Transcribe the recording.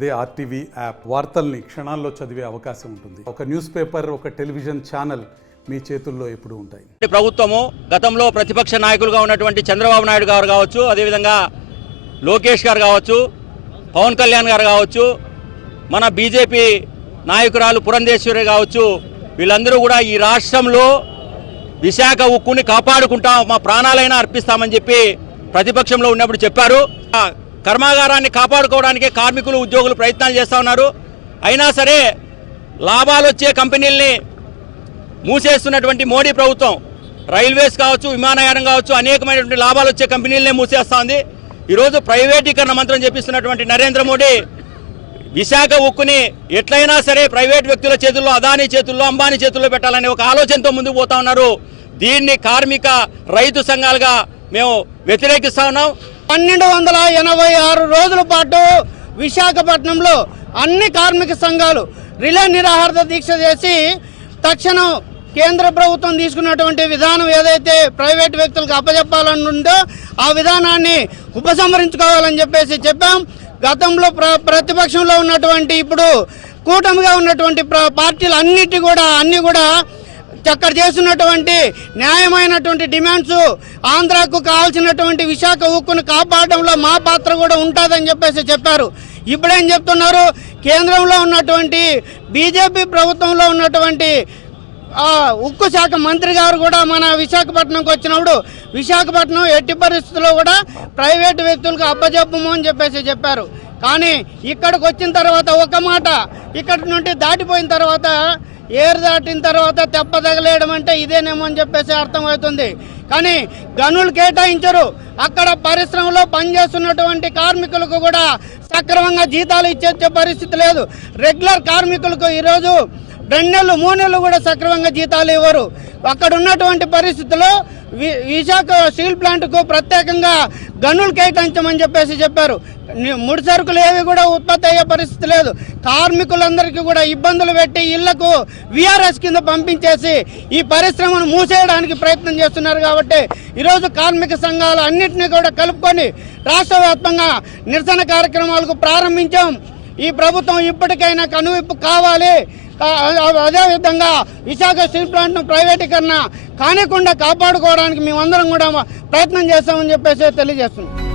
అదే RTV app వార్తల్ని క్షణాల్లో చదివే అవకాశం ఉంటుంది. ఒక న్యూస్ పేపర్, ఒక టెలివిజన్ ఛానల్ మీ చేతుల్లో ఎప్పుడూ ఉంటాయి. ప్రభుత్వము గతంలో ప్రతిపక్ష నాయకులుగా ఉన్నటువంటి చంద్రబాబు నాయుడు గారు కావచ్చు, అదేవిధంగా లోకేష్ గారు కావచ్చు, పవన్ కళ్యాణ్ గారు కావచ్చు, మన బీజేపీ నాయకురాలు పురంధేశ్వరి కావచ్చు, వీళ్ళందరూ కూడా ఈ రాష్ట్రంలో విశాఖ ఉక్కుని కాపాడుకుంటాం, మా ప్రాణాలైనా అర్పిస్తామని చెప్పి ప్రతిపక్షంలో ఉన్నప్పుడు చెప్పారు. కర్మాగారాన్ని కాపాడుకోవడానికి కార్మికులు, ఉద్యోగులు ప్రయత్నాలు చేస్తూ ఉన్నారు. అయినా సరే లాభాలు వచ్చే కంపెనీల్ని మూసేస్తున్నటువంటి మోడీ ప్రభుత్వం రైల్వేస్ కావచ్చు, విమానయానం కావచ్చు, అనేకమైనటువంటి లాభాలు వచ్చే కంపెనీలనే మూసేస్తూ ఉంది. ఈరోజు ప్రైవేటీకరణ మంత్రం చెప్పిస్తున్నటువంటి నరేంద్ర మోడీ విశాఖ ఉక్కుని ఎట్లయినా సరే ప్రైవేట్ వ్యక్తుల చేతుల్లో, అదానీ చేతుల్లో, అంబానీ చేతుల్లో పెట్టాలనే ఒక ఆలోచనతో ముందుకు పోతా ఉన్నారు. దీన్ని కార్మిక రైతు సంఘాలుగా మేము వ్యతిరేకిస్తా ఉన్నాం. 1286 రోజుల పాటు విశాఖపట్నంలో అన్ని కార్మిక సంఘాలు రిలే నిరాహార దీక్ష చేసి తక్షణం కేంద్ర ప్రభుత్వం తీసుకున్నటువంటి విధానం ఏదైతే ప్రైవేట్ వ్యక్తులకు అప్పచెప్పాలని ఉందో ఆ విధానాన్ని ఉపసంహరించుకోవాలని చెప్పాం. గతంలో ప్రతిపక్షంలో ఉన్నటువంటి, ఇప్పుడు కూటమిగా ఉన్నటువంటి పార్టీలు అన్ని కూడా అక్కడ చేస్తున్నటువంటి న్యాయమైనటువంటి డిమాండ్స్, ఆంధ్రాకు కావాల్సినటువంటి విశాఖ ఉక్కును కాపాడడంలో మా పాత్ర కూడా ఉంటుందని చెప్పారు. ఇప్పుడేం చెప్తున్నారు? కేంద్రంలో ఉన్నటువంటి బీజేపీ ప్రభుత్వంలో ఉన్నటువంటి ఉక్కు శాఖ మంత్రి గారు కూడా మన విశాఖపట్నంకి వచ్చినప్పుడు విశాఖపట్నం ఎట్టి పరిస్థితుల్లో కూడా ప్రైవేటు వ్యక్తులకు అప్పచెప్పము అని చెప్పారు. కానీ ఇక్కడికి వచ్చిన తర్వాత ఒక మాట, ఇక్కడి నుండి దాటిపోయిన తర్వాత, ఏరు దాటిన తర్వాత తెప్ప తగలేయడం అంటే ఇదేనేమో అని అర్థమవుతుంది. కానీ గనులు కేటాయించరు. అక్కడ పరిశ్రమలో పనిచేస్తున్నటువంటి కార్మికులకు కూడా సక్రమంగా జీతాలు ఇచ్చే పరిస్థితి లేదు. రెగ్యులర్ కార్మికులకు ఈరోజు 2 నెలలు 3 నెలలు కూడా సక్రమంగా జీతాలు ఇవ్వరు. అక్కడ ఉన్నటువంటి పరిస్థితుల్లో విశాఖ స్టీల్ ప్లాంట్కు ప్రత్యేకంగా గనులు కేటాయించమని చెప్పారు. ముడి సరుకులు ఏవి కూడా ఉత్పత్తి అయ్యే పరిస్థితి లేదు. కార్మికులందరికీ కూడా ఇబ్బందులు పెట్టి ఇళ్లకు విఆర్ఎస్ కింద పంపించేసి ఈ పరిశ్రమను మూసేయడానికి ప్రయత్నం చేస్తున్నారు. కాబట్టి ఈరోజు కార్మిక సంఘాలు అన్నింటినీ కూడా కలుపుకొని రాష్ట్ర వ్యాప్తంగా నిరసన కార్యక్రమాలకు ప్రారంభించాం. ఈ ప్రభుత్వం ఇప్పటికైనా కనువిప్పు కావాలి. అదేవిధంగా విశాఖ స్టీల్ ప్లాంట్ను ప్రైవేటీకరణ కానికుండా కాపాడుకోవడానికి మేమందరం కూడా ప్రయత్నం చేస్తామని తెలియజేస్తున్నాం.